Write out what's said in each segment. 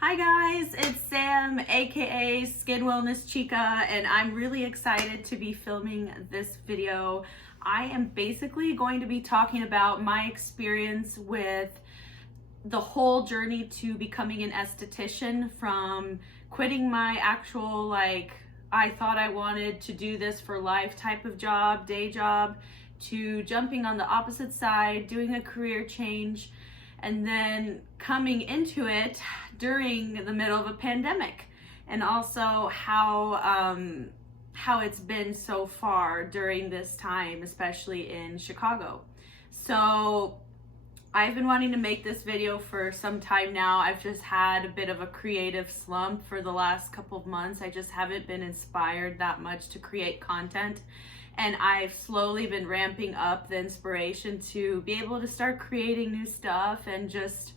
Hi guys, it's Sam, aka Skin Wellness Chica, and I'm really excited to be filming this video. I am basically going to be talking about my experience with the whole journey to becoming an esthetician, from quitting my actual I thought I wanted to do this for life type of job, day job, to jumping on the opposite side, doing a career change, and then coming into it during the middle of a pandemic, and also how it's been so far during this time, especially in Chicago. So I've been wanting to make this video for some time now. I've just had a bit of a creative slump for the last couple of months. I just haven't been inspired that much to create content. And I've slowly been ramping up the inspiration to be able to start creating new stuff and just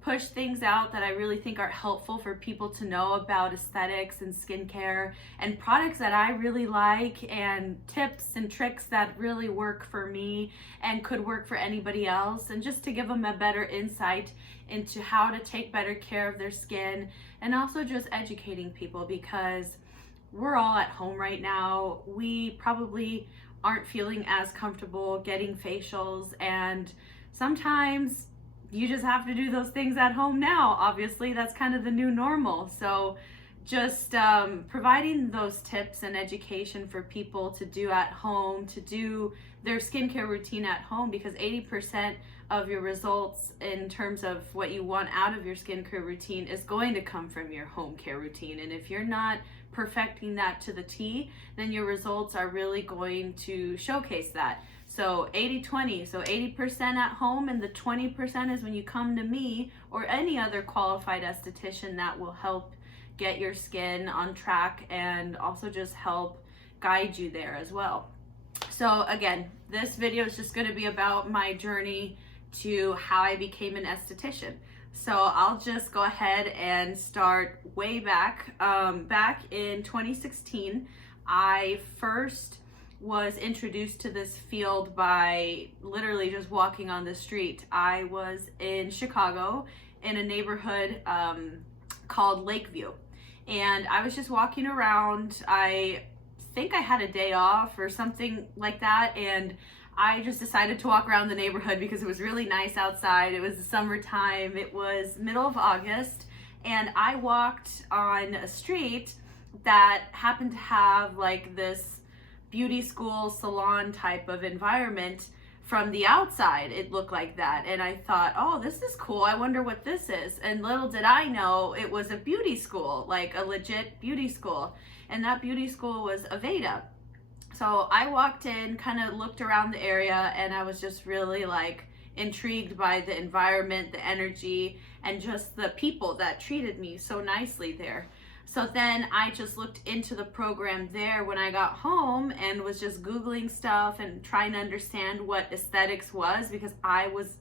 push things out that I really think are helpful for people to know about aesthetics and skincare, and products that I really like, and tips and tricks that really work for me and could work for anybody else, and just to give them a better insight into how to take better care of their skin, and also just educating people, because we're all at home right now. We probably aren't feeling as comfortable getting facials, and sometimes you just have to do those things at home now. Obviously, that's kind of the new normal. So just providing those tips and education for people to do at home, to do their skincare routine at home, because 80% of your results in terms of what you want out of your skincare routine is going to come from your home care routine. And if you're not perfecting that to the T, then your results are really going to showcase that. So 80-20, so 80% at home, and the 20% is when you come to me or any other qualified esthetician that will help get your skin on track and also just help guide you there as well. So again, this video is just going to be about my journey to how I became an esthetician. So I'll just go ahead and start way back. Back in 2016, I first was introduced to this field by literally just walking on the street. I was in Chicago in a neighborhood called Lakeview, and I was just walking around. I think I had a day off or something like that, and I just decided to walk around the neighborhood because it was really nice outside. It was the summertime. It was middle of August, and I walked on a street that happened to have like this beauty school salon type of environment. From the outside, it looked like that, and I thought, oh, this is cool, I wonder what this is. And little did I know it was a beauty school, like a legit beauty school, and that beauty school was Aveda. So I walked in, kind of looked around the area, and I was just really like intrigued by the environment, the energy, and just the people that treated me so nicely there. So then I just looked into the program there when I got home and was just Googling stuff and trying to understand what aesthetics was, because I was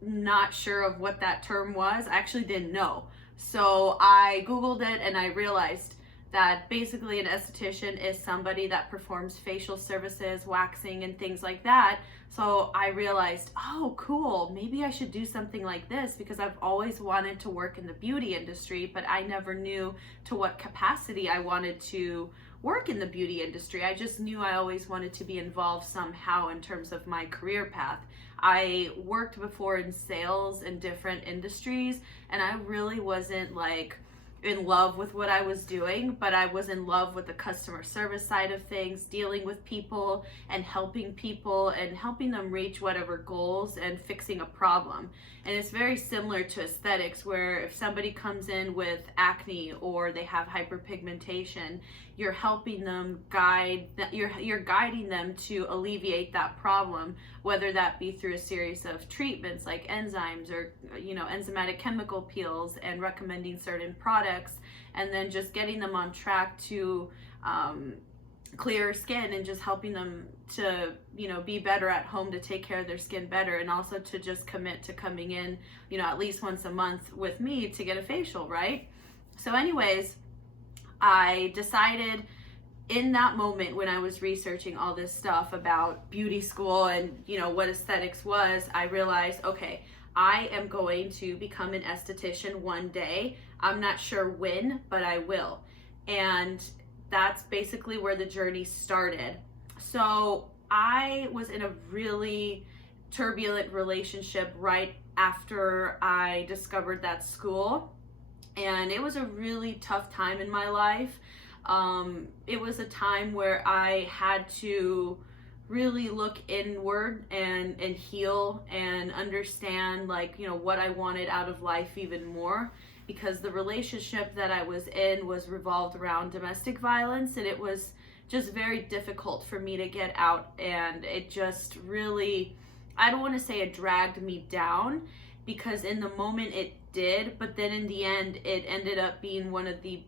not sure of what that term was. I actually didn't know. So I Googled it and I realized that basically an esthetician is somebody that performs facial services, waxing, and things like that. So I realized, oh, cool, maybe I should do something like this, because I've always wanted to work in the beauty industry, but I never knew to what capacity I wanted to work in the beauty industry. I just knew I always wanted to be involved somehow in terms of my career path. I worked before in sales in different industries, and I really wasn't like in love with what I was doing, but I was in love with the customer service side of things, dealing with people and helping them reach whatever goals and fixing a problem. And it's very similar to aesthetics, where if somebody comes in with acne or they have hyperpigmentation, you're helping them you're guiding them to alleviate that problem, whether that be through a series of treatments like enzymes or enzymatic chemical peels, and recommending certain products, and then just getting them on track to clear skin, and just helping them to be better at home, to take care of their skin better, and also to just commit to coming in at least once a month with me to get a facial, right? So anyways, I decided in that moment when I was researching all this stuff about beauty school and what aesthetics was, I realized, okay, I am going to become an esthetician one day. I'm not sure when, but I will. And that's basically where the journey started. So I was in a really turbulent relationship right after I discovered that school. And it was a really tough time in my life. It was a time where I had to really look inward and heal and understand, like, you know, what I wanted out of life even more, because the relationship that I was in was revolved around domestic violence, and it was just very difficult for me to get out. And it just really, I don't want to say it dragged me down, because in the moment it did, but then in the end it ended up being one of the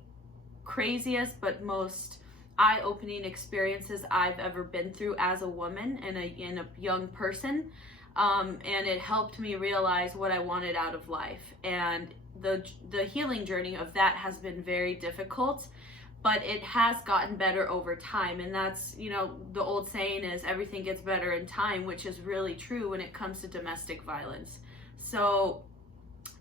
craziest but most eye-opening experiences I've ever been through as a woman and a young person. And it helped me realize what I wanted out of life. And the healing journey of that has been very difficult, but it has gotten better over time. And that's, you know, the old saying is everything gets better in time, which is really true when it comes to domestic violence. So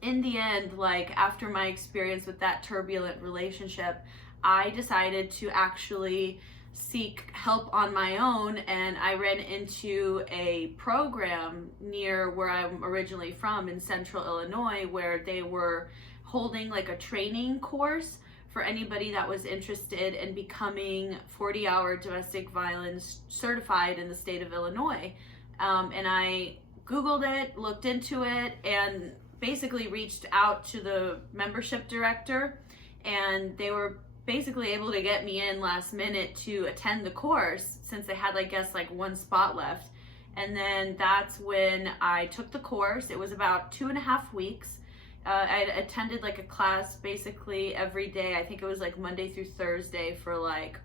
in the end, like, after my experience with that turbulent relationship, I decided to actually seek help on my own, and I ran into a program near where I'm originally from in central Illinois, where they were holding like a training course for anybody that was interested in becoming 40-hour domestic violence certified in the state of Illinois. And I Googled it, looked into it, and basically reached out to the membership director, and they were basically able to get me in last minute to attend the course, since they had, I guess, like one spot left. And then that's when I took the course. It was about 2.5 weeks. I attended like a class basically every day. I think it was like Monday through Thursday for like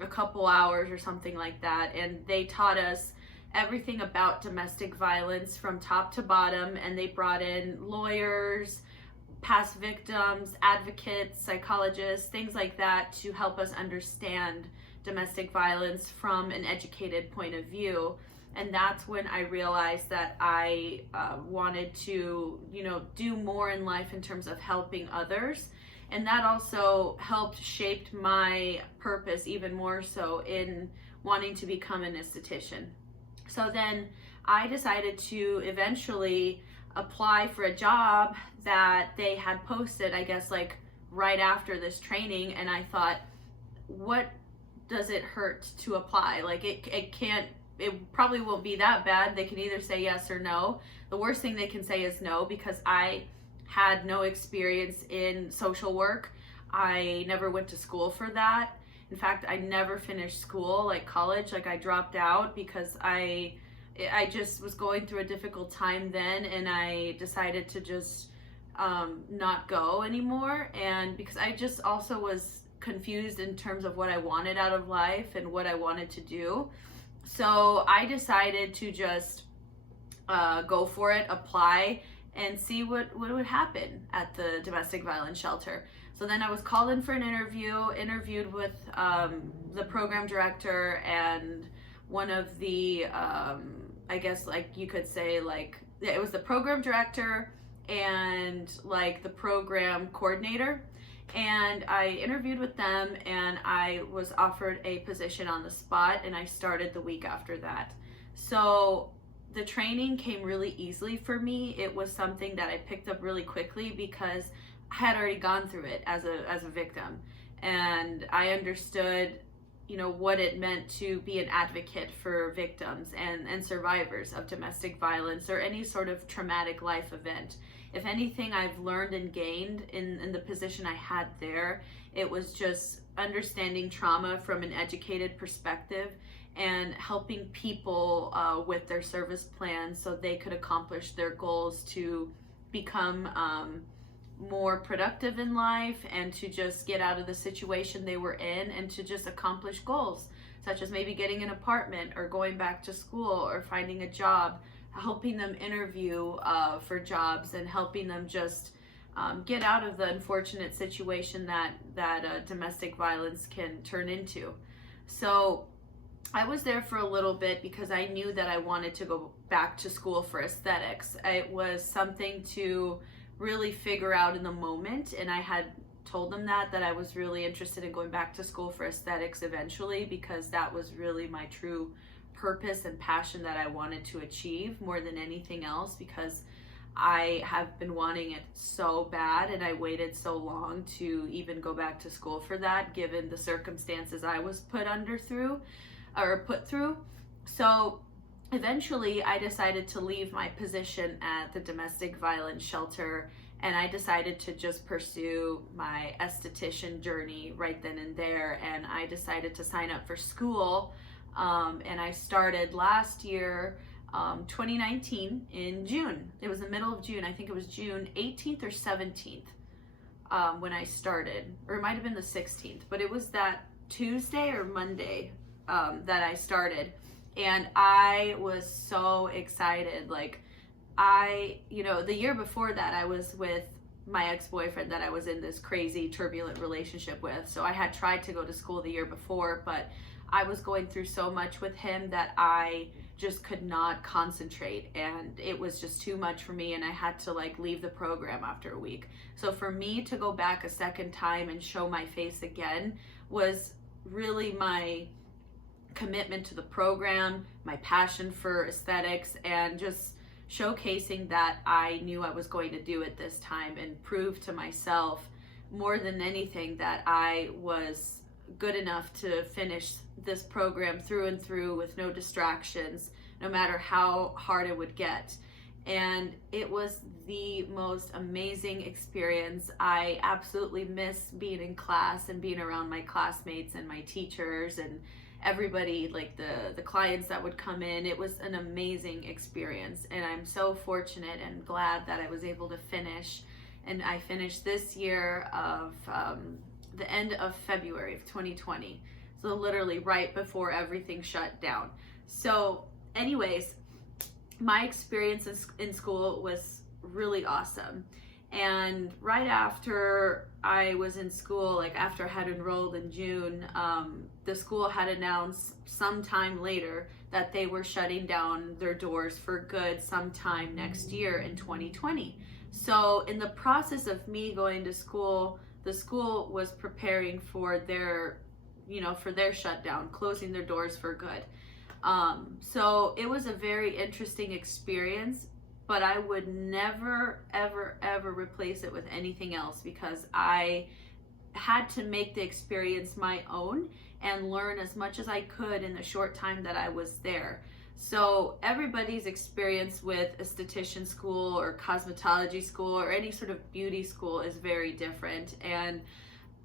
a couple hours or something like that. And they taught us everything about domestic violence from top to bottom. And they brought in lawyers, past victims, advocates, psychologists, things like that, to help us understand domestic violence from an educated point of view. And that's when I realized that I wanted to, you know, do more in life in terms of helping others. And that also helped shape my purpose even more so in wanting to become an esthetician. So then I decided to eventually apply for a job that they had posted, I guess, like right after this training. And I thought, what does it hurt to apply? Like, it probably won't be that bad. They can either say yes or no. The worst thing they can say is no, because I had no experience in social work. I never went to school for that. In fact, I never finished school, like college. Like, I dropped out because I just was going through a difficult time then, and I decided to just not go anymore. And because I just also was confused in terms of what I wanted out of life and what I wanted to do. So I decided to just go for it, apply, and see what would happen at the domestic violence shelter. So then I was called in for an interviewed with the program director and one of the, I guess, like you could say, like, yeah, it was the program director and like the program coordinator. And I interviewed with them, and I was offered a position on the spot, and I started the week after that. So the training came really easily for me. It was something that I picked up really quickly because I had already gone through it as a victim, and I understood, you know, what it meant to be an advocate for victims and survivors of domestic violence or any sort of traumatic life event. If anything I've learned and gained in the position I had there, it was just understanding trauma from an educated perspective and helping people with their service plans so they could accomplish their goals to become more productive in life and to just get out of the situation they were in and to just accomplish goals, such as maybe getting an apartment or going back to school or finding a job, helping them interview for jobs, and helping them just get out of the unfortunate situation that domestic violence can turn into. So I was there for a little bit because I knew that I wanted to go back to school for aesthetics. It was something to really figure out in the moment, and I had told them that I was really interested in going back to school for aesthetics eventually, because that was really my true purpose and passion that I wanted to achieve more than anything else, because I have been wanting it so bad, and I waited so long to even go back to school for that, given the circumstances I was put through. So eventually I decided to leave my position at the domestic violence shelter, and I decided to just pursue my esthetician journey right then and there. And I decided to sign up for school, and I started last year, 2019, in June. It was the middle of June. I think it was June 18th or 17th when I started, or it might have been the 16th, but it was that Tuesday or Monday that I started. And I was so excited. Like, the year before that, I was with my ex-boyfriend that I was in this crazy turbulent relationship with. So I had tried to go to school the year before, but I was going through so much with him that I just could not concentrate, and it was just too much for me, and I had to leave the program after a week. So for me to go back a second time and show my face again was really my commitment to the program, my passion for aesthetics, and just showcasing that I knew I was going to do it this time, and prove to myself more than anything that I was good enough to finish this program through and through with no distractions, no matter how hard it would get. And it was the most amazing experience. I absolutely miss being in class and being around my classmates and my teachers and everybody, like the clients that would come in. It was an amazing experience, and I'm so fortunate and glad that I was able to finish. And I finished this year of the end of February of 2020, so literally right before everything shut down. So anyways, my experience in school was really awesome. And right after I was in school, after I had enrolled in June, the school had announced sometime later that they were shutting down their doors for good sometime next year in 2020. So in the process of me going to school, the school was preparing for their shutdown, closing their doors for good. So it was a very interesting experience, but I would never, ever, ever replace it with anything else, because I had to make the experience my own and learn as much as I could in the short time that I was there. So everybody's experience with esthetician school or cosmetology school or any sort of beauty school is very different, and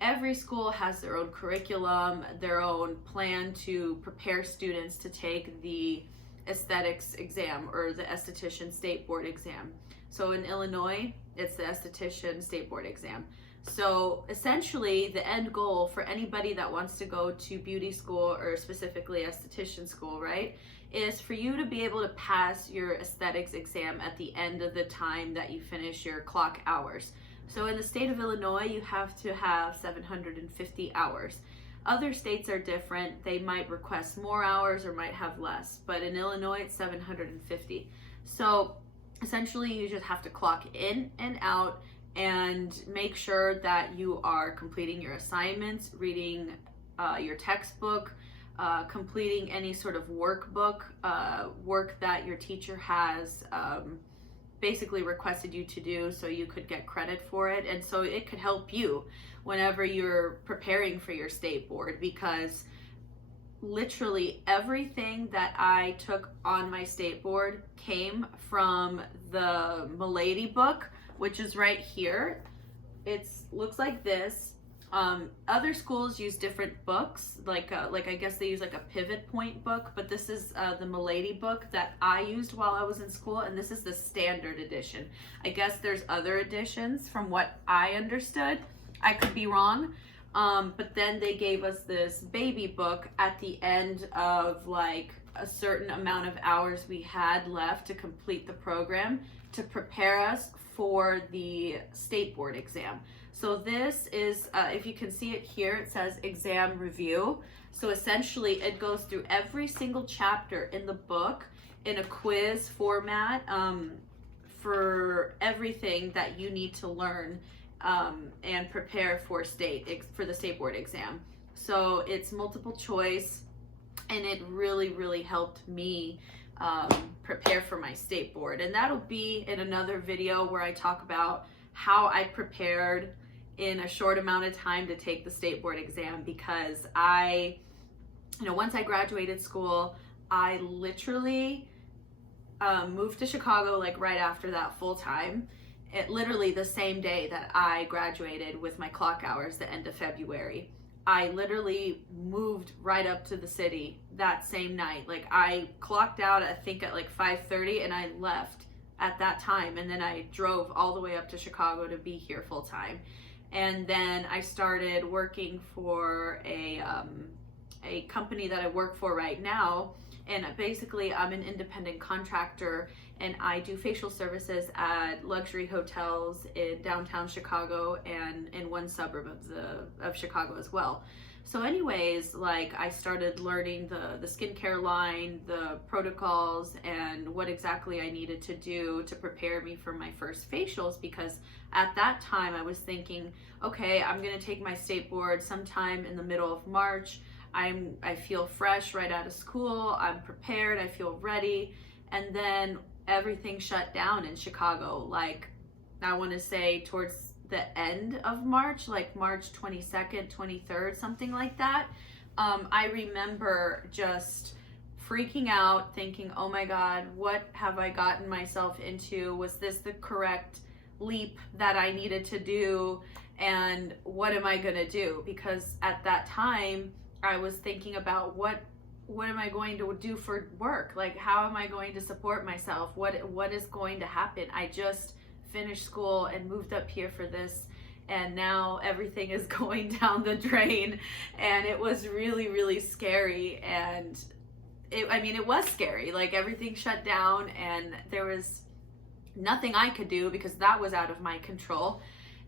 every school has their own curriculum, their own plan to prepare students to take the aesthetics exam or the esthetician state board exam. So in Illinois, it's the esthetician state board exam. So essentially the end goal for anybody that wants to go to beauty school, or specifically esthetician school, right, is for you to be able to pass your aesthetics exam at the end of the time that you finish your clock hours. So in the state of Illinois, you have to have 750 hours. Other states are different. They might request more hours or might have less, but in Illinois, it's 750. So essentially, you just have to clock in and out and make sure that you are completing your assignments, reading your textbook, completing any sort of workbook, work that your teacher has basically requested you to do, so you could get credit for it. And so it could help you whenever you're preparing for your state board, because literally everything that I took on my state board came from the Milady book, which is right here. It looks like this. Other schools use different books, like I guess they use a pivot point book, but this is the Milady book that I used while I was in school, and this is the standard edition. I guess there's other editions from what I understood. I could be wrong. But then they gave us this baby book at the end of a certain amount of hours we had left to complete the program. to prepare us for the state board exam. So this is, if you can see it here, it says exam review. So essentially it goes through every single chapter in the book in a quiz format for everything that you need to learn and prepare for the state board exam. So it's multiple choice, and it really helped me prepare for my state board. And that'll be in another video where I talk about how I prepared in a short amount of time to take the state board exam, because once I graduated school, I literally moved to Chicago like right after that full time. It literally the same day that I graduated with my clock hours, the end of February. I literally moved right up to the city that same night. Like I clocked out, I think at like 5:30, and I left at that time. And then I drove all the way up to Chicago to be here full time. And then I started working for a company that I work for right now. And basically I'm an independent contractor, and I do facial services at luxury hotels in downtown Chicago and in one suburb of Chicago as well. So anyways, like I started learning the skincare line, the protocols, and what exactly I needed to do to prepare me for my first facials, because at that time I was thinking, okay, I'm gonna take my state board sometime in the middle of March. I feel fresh right out of school, I'm prepared, I feel ready, and then everything shut down in Chicago. Like I want to say towards the end of March, like March 22nd, 23rd, something like that. I remember just freaking out, thinking, oh my God, what have I gotten myself into? Was this the correct leap that I needed to do? And what am I gonna do? Because at that time, I was thinking about what am I going to do for work? Like, how am I going to support myself? What is going to happen? I just finished school and moved up here for this, and now everything is going down the drain. And it was really scary. And it was scary. Like everything shut down, and there was nothing I could do because that was out of my control.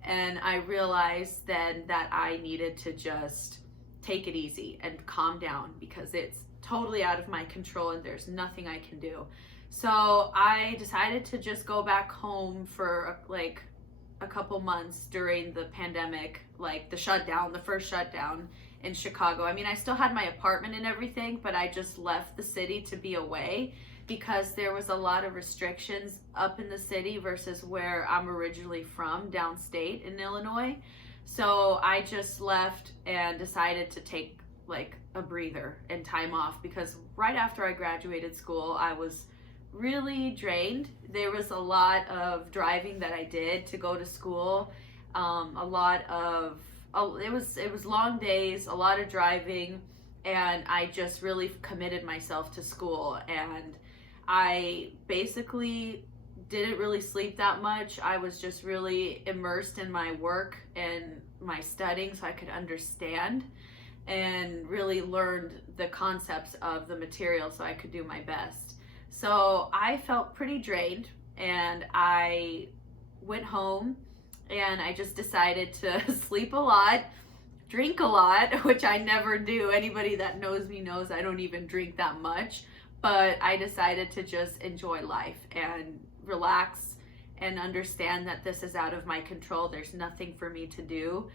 And I realized then that I needed to just take it easy and calm down, because it's totally out of my control and there's nothing I can do. So I decided to just go back home for like a couple months during the pandemic, like the first shutdown in Chicago. I mean, I still had my apartment and everything, but I just left the city to be away, because there was a lot of restrictions up in the city versus where I'm originally from, downstate in Illinois. So I just left and decided to take like a breather and time off, because right after I graduated school, I was really drained. There was a lot of driving that I did to go to school. It was long days, a lot of driving, and I just really committed myself to school. And I basically didn't really sleep that much. I was just really immersed in my work and my studying so I could understand, and really learned the concepts of the material so I could do my best. So I felt pretty drained, and I went home and I just decided to sleep a lot, drink a lot, which I never do. Anybody that knows me knows I don't even drink that much, but I decided to just enjoy life and relax and understand that this is out of my control. There's nothing for me to do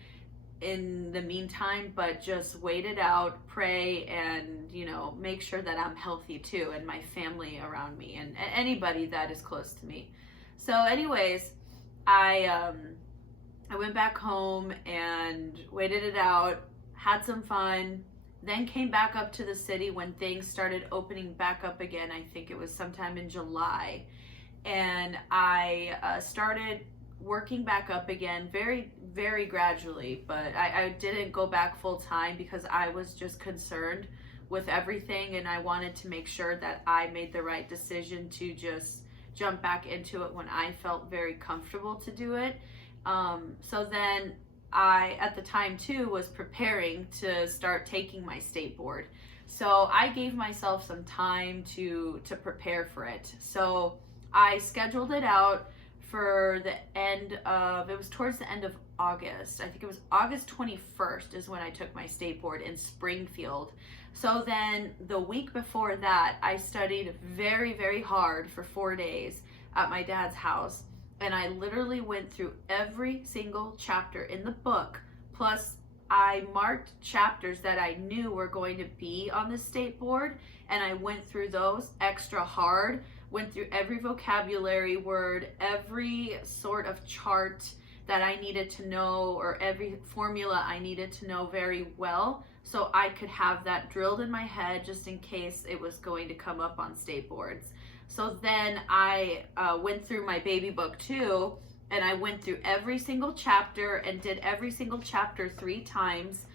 in the meantime, but just wait it out, pray, and make sure that I'm healthy too, and my family around me, and anybody that is close to me. So anyways, I went back home and waited it out, had some fun, then came back up to the city when things started opening back up again. I think it was sometime in July. And I started working back up again very gradually, but I didn't go back full time because I was just concerned with everything, and I wanted to make sure that I made the right decision to just jump back into it when I felt very comfortable to do it. So then I, at the time too, was preparing to start taking my state board. So I gave myself some time to prepare for it. So I scheduled it out for it was towards the end of August. I think it was August 21st is when I took my state board in Springfield. So then the week before that, I studied very, very hard for 4 days at my dad's house. And I literally went through every single chapter in the book. Plus, I marked chapters that I knew were going to be on the state board, and I went through those extra hard, went through every vocabulary word, every sort of chart that I needed to know, or every formula I needed to know very well, so I could have that drilled in my head just in case it was going to come up on state boards. So then I went through my baby book too, and I went through every single chapter and did every single chapter 3 times,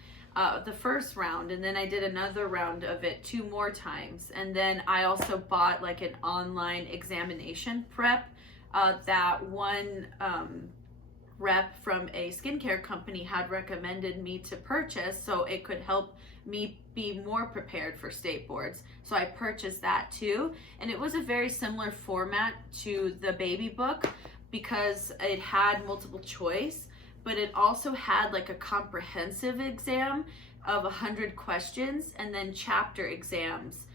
the first round, and then I did another round of it 2 more times. And then I also bought like an online examination prep that one rep from a skincare company had recommended me to purchase, so it could help me be more prepared for state boards. So I purchased that too, and it was a very similar format to the baby book because it had multiple choice, but it also had like a comprehensive exam of 100 questions and then chapter exams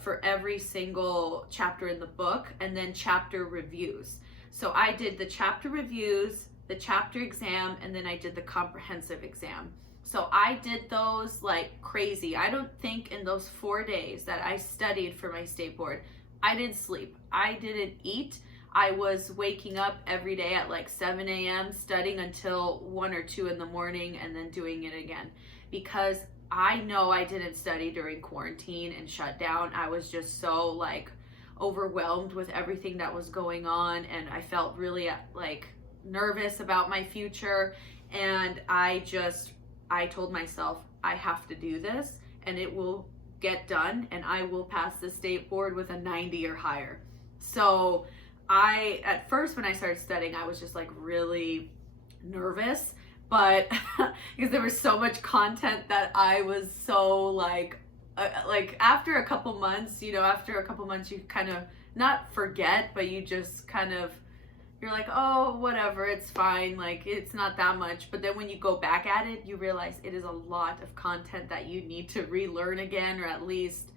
for every single chapter in the book, and then chapter reviews. So I did the chapter reviews, the chapter exam, and then I did the comprehensive exam. So I did those like crazy. I don't think in those 4 days that I studied for my state board, I didn't sleep. I didn't eat. I was waking up every day at like 7 a.m. studying until 1 or 2 in the morning and then doing it again, because I know I didn't study during quarantine and shut down. I was just so like overwhelmed with everything that was going on, and I felt really like nervous about my future, and I told myself I have to do this and it will get done and I will pass the state board with a 90 or higher. So at first when I started studying, I was just like really nervous, but because there was so much content that I was so like after a couple months, you kind of not forget, but you just kind of, you're like, oh, whatever, it's fine, like it's not that much. But then when you go back at it, you realize it is a lot of content that you need to relearn again, or at least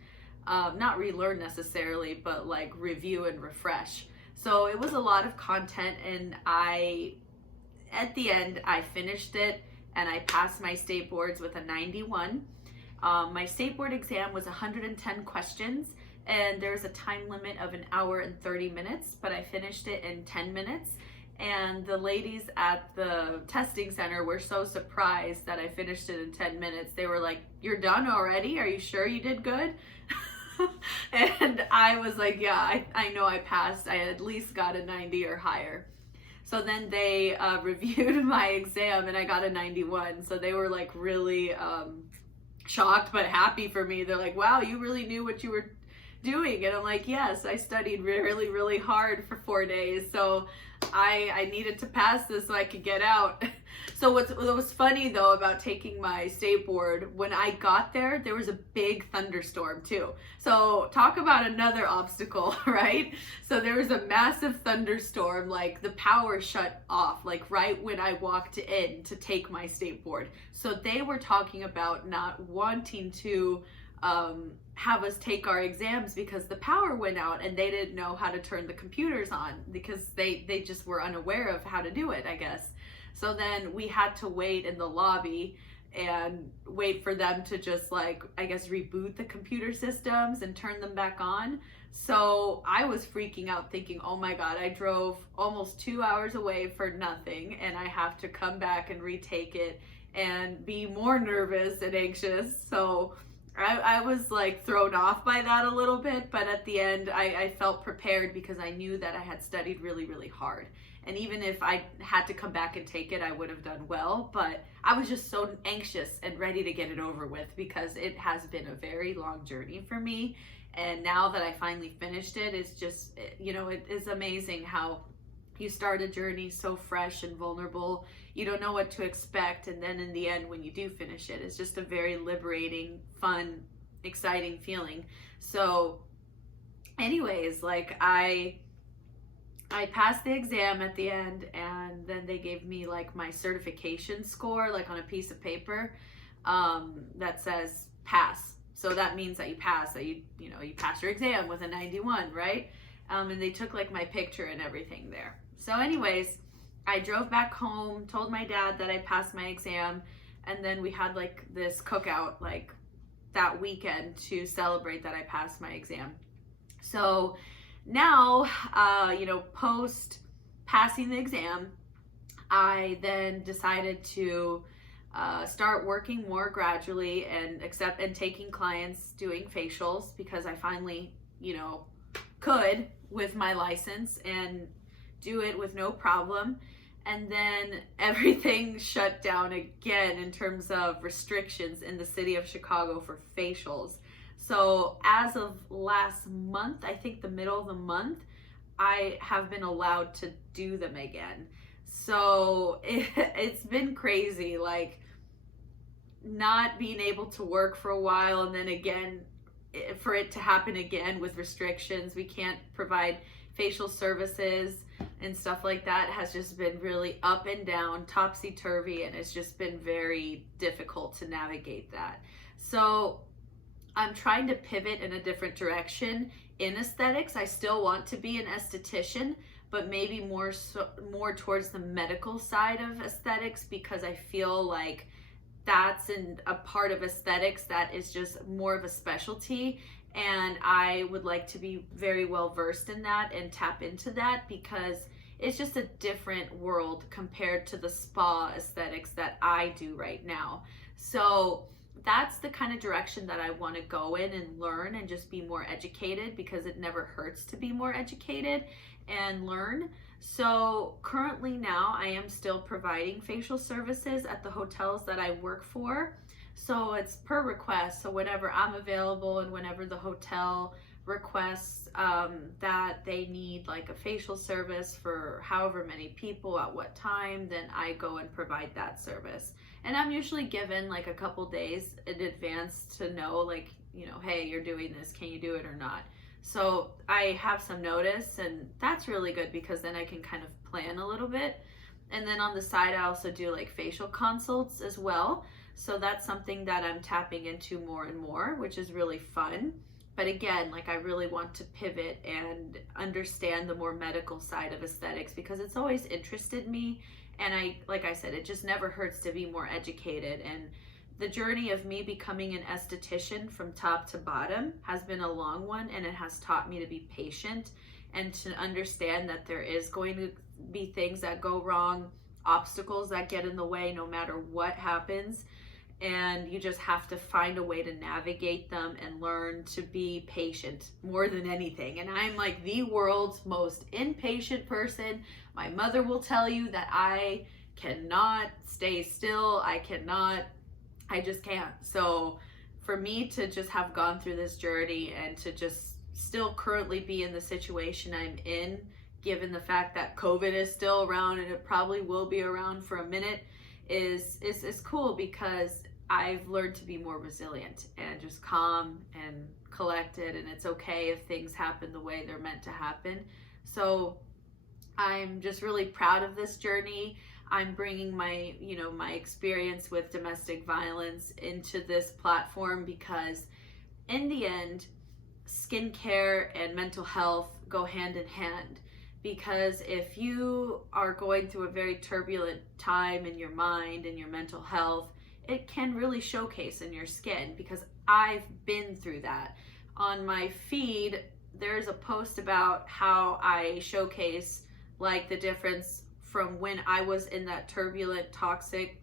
not relearn necessarily, but like review and refresh. So it was a lot of content, and at the end, I finished it and I passed my state boards with a 91. My state board exam was 110 questions, and there's a time limit of 1 hour and 30 minutes, but I finished it in 10 minutes. And the ladies at the testing center were so surprised that I finished it in 10 minutes. They were like, "You're done already? Are you sure you did good?" And I was like, yeah, I know I passed. I at least got a 90 or higher. So then they reviewed my exam and I got a 91. So they were like really shocked but happy for me. They're like, wow, you really knew what you were doing. And I'm like, yes, I studied really, really hard for 4 days. So I needed to pass this so I could get out. So what was funny though about taking my state board, when I got there, there was a big thunderstorm too. So talk about another obstacle, right? So there was a massive thunderstorm, like the power shut off, like right when I walked in to take my state board. So they were talking about not wanting to have us take our exams because the power went out and they didn't know how to turn the computers on, because they just were unaware of how to do it, I guess. So then we had to wait in the lobby and wait for them to just like, I guess, reboot the computer systems and turn them back on. So I was freaking out thinking, oh my God, I drove almost 2 hours away for nothing and I have to come back and retake it and be more nervous and anxious. So I was like thrown off by that a little bit, but at the end I felt prepared because I knew that I had studied really, really hard. And even if I had to come back and take it, I would have done well. But I was just so anxious and ready to get it over with because it has been a very long journey for me. And now that I finally finished it, it's just, you know, it is amazing how you start a journey so fresh and vulnerable. You don't know what to expect. And then in the end, when you do finish it, it's just a very liberating, fun, exciting feeling. So anyways, like I I passed the exam at the end, and then they gave me like my certification score, like on a piece of paper, that says pass. So that means that you pass, that you pass your exam with a 91, right? And they took like my picture and everything there. So anyways, I drove back home, told my dad that I passed my exam, and then we had like this cookout like that weekend to celebrate that I passed my exam. So now, post passing the exam, I then decided to start working more gradually and taking clients doing facials, because I finally, could with my license and do it with no problem. And then everything shut down again in terms of restrictions in the city of Chicago for facials. So as of last month, I think the middle of the month, I have been allowed to do them again. So it's been crazy, like not being able to work for a while, and then again, for it to happen again with restrictions. We can't provide facial services and stuff like that. Has just been really up and down, topsy-turvy, and it's just been very difficult to navigate that. So I'm trying to pivot in a different direction in aesthetics. I still want to be an esthetician, but maybe more towards the medical side of aesthetics, because I feel like that's a part of aesthetics that is just more of a specialty, and I would like to be very well versed in that and tap into that, because it's just a different world compared to the spa aesthetics that I do right now. So that's the kind of direction that I want to go in and learn and just be more educated, because it never hurts to be more educated and learn. So currently now I am still providing facial services at the hotels that I work for. So it's per request. So whenever I'm available and whenever the hotel requests that they need like a facial service for however many people at what time, then I go and provide that service. And I'm usually given like a couple days in advance to know, like, hey, you're doing this, can you do it or not? So I have some notice, and that's really good, because then I can kind of plan a little bit. And then on the side, I also do like facial consults as well. So that's something that I'm tapping into more and more, which is really fun. But again, like I really want to pivot and understand the more medical side of aesthetics, because it's always interested me. And like I said, it just never hurts to be more educated. And the journey of me becoming an esthetician from top to bottom has been a long one, and it has taught me to be patient and to understand that there is going to be things that go wrong, obstacles that get in the way no matter what happens. And you just have to find a way to navigate them and learn to be patient more than anything. And I'm like the world's most impatient person. My mother will tell you that I cannot stay still. I just can't. So for me to just have gone through this journey and to just still currently be in the situation I'm in, given the fact that COVID is still around and it probably will be around for a minute, is cool, because I've learned to be more resilient and just calm and collected, and it's okay if things happen the way they're meant to happen. So I'm just really proud of this journey. I'm bringing my experience with domestic violence into this platform, because in the end, skincare and mental health go hand in hand. Because if you are going through a very turbulent time in your mind and your mental health, it can really showcase in your skin, because I've been through that. On my feed, there's a post about how I showcase like the difference from when I was in that turbulent, toxic,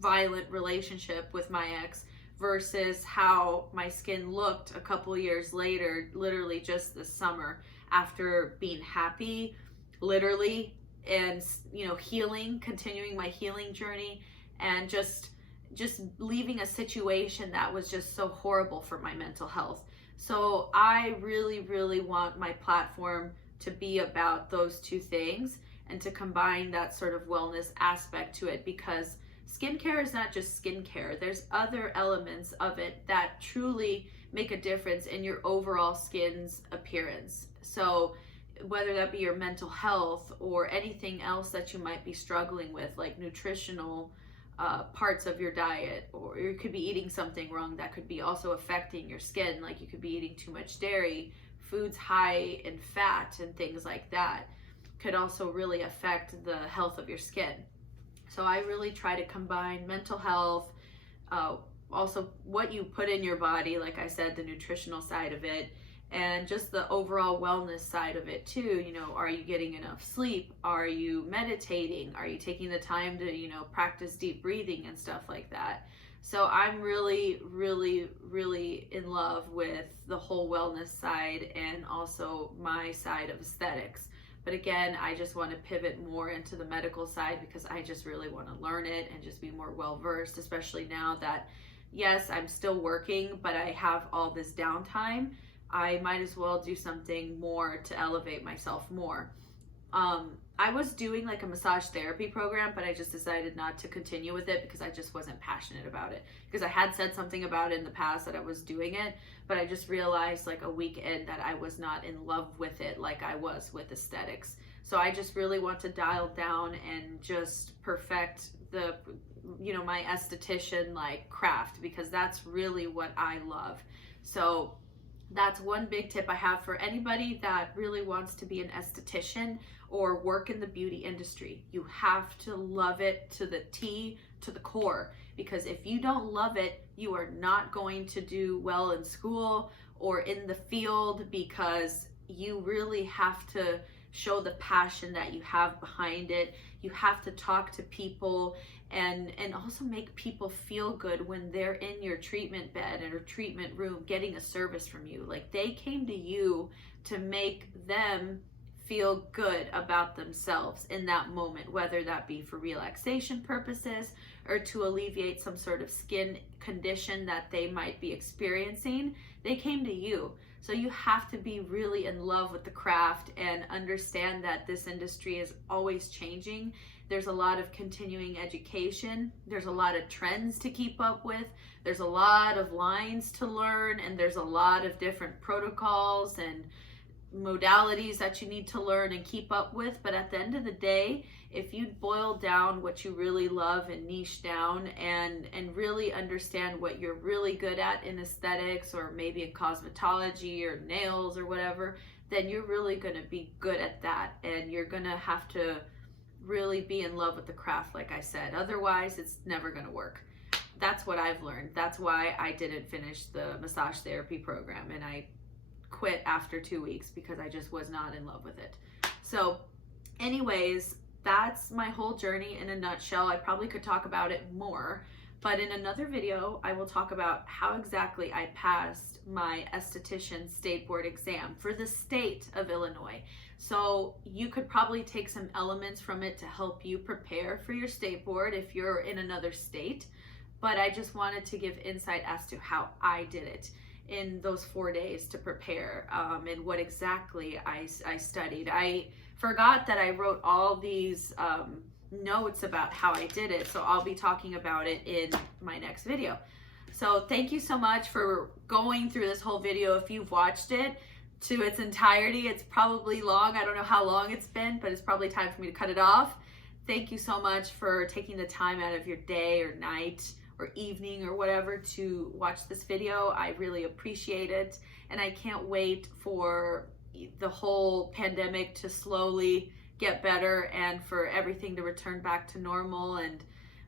violent relationship with my ex versus how my skin looked a couple years later, literally just this summer, after being happy, literally, and healing, continuing my healing journey, and just leaving a situation that was just so horrible for my mental health. So I really, really want my platform to be about those two things, and to combine that sort of wellness aspect to it, because skincare is not just skincare. There's other elements of it that truly make a difference in your overall skin's appearance. So whether that be your mental health or anything else that you might be struggling with, like nutritional parts of your diet, or you could be eating something wrong that could be also affecting your skin, like you could be eating too much dairy, foods high in fat and things like that could also really affect the health of your skin. So I really try to combine mental health, also what you put in your body, like I said, the nutritional side of it, and just the overall wellness side of it too. You know, are you getting enough sleep? Are you meditating? Are you taking the time to, you know, practice deep breathing and stuff like that? So I'm really, really, really in love with the whole wellness side and also my side of aesthetics. But again, I just want to pivot more into the medical side because I just really want to learn it and just be more well-versed, especially now that, yes, I'm still working, but I have all this downtime. I might as well do something more to elevate myself more. I was doing like a massage therapy program, but I just decided not to continue with it because I just wasn't passionate about it. Because I had said something about it in the past that I was doing it, but I just realized like a week in that I was not in love with it like I was with aesthetics. So I just really want to dial down and just perfect the, you know, my esthetician like craft, because that's really what I love. So that's one big tip I have for anybody that really wants to be an esthetician or work in the beauty industry. You have to love it to the T, to the core, because if you don't love it, you are not going to do well in school or in the field, because you really have to show the passion that you have behind it. You have to talk to people and also make people feel good when they're in your treatment bed or treatment room getting a service from you. Like they came to you to make them feel good about themselves in that moment, whether that be for relaxation purposes or to alleviate some sort of skin condition that they might be experiencing. They came to you. So you have to be really in love with the craft and understand that this industry is always changing. There's a lot of continuing education. There's a lot of trends to keep up with. There's a lot of lines to learn, and there's a lot of different protocols and modalities that you need to learn and keep up with. But at the end of the day, if you boil down what you really love and niche down and really understand what you're really good at in aesthetics or maybe in cosmetology or nails or whatever, then you're really going to be good at that, and you're going to have to really be in love with the craft, like I said. Otherwise, it's never going to work. That's what I've learned. That's why I didn't finish the massage therapy program, and I quit after 2 weeks because I just was not in love with it. So anyways, that's my whole journey in a nutshell. I probably could talk about it more, but in another video, I will talk about how exactly I passed my esthetician state board exam for the state of Illinois. So you could probably take some elements from it to help you prepare for your state board if you're in another state. But I just wanted to give insight as to how I did it in those 4 days to prepare, and what exactly I studied. I forgot that I wrote all these notes about how I did it, so I'll be talking about it in my next video. So thank you so much for going through this whole video. If you've watched it to its entirety, it's probably long. I don't know how long it's been, but it's probably time for me to cut it off. Thank you so much for taking the time out of your day or night or evening or whatever to watch this video. I really appreciate it, and I can't wait for the whole pandemic to slowly get better and for everything to return back to normal, and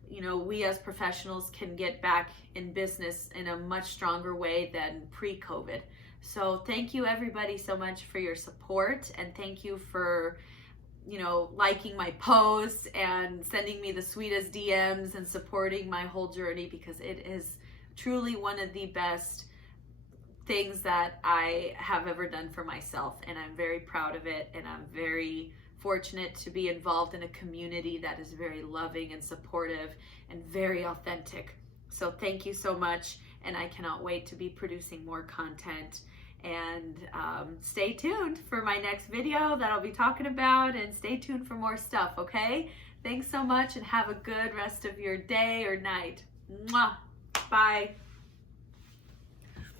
you know, we as professionals can get back in business in a much stronger way than pre-COVID. So thank you everybody so much for your support, and thank you for, you know, liking my posts and sending me the sweetest DMs and supporting my whole journey, because it is truly one of the best things that I have ever done for myself, and I'm very proud of it, and I'm very fortunate to be involved in a community that is very loving and supportive and very authentic. So thank you so much, and I cannot wait to be producing more content. And stay tuned for my next video that I'll be talking about, and stay tuned for more stuff, okay? Thanks so much, and have a good rest of your day or night. Mwah! Bye.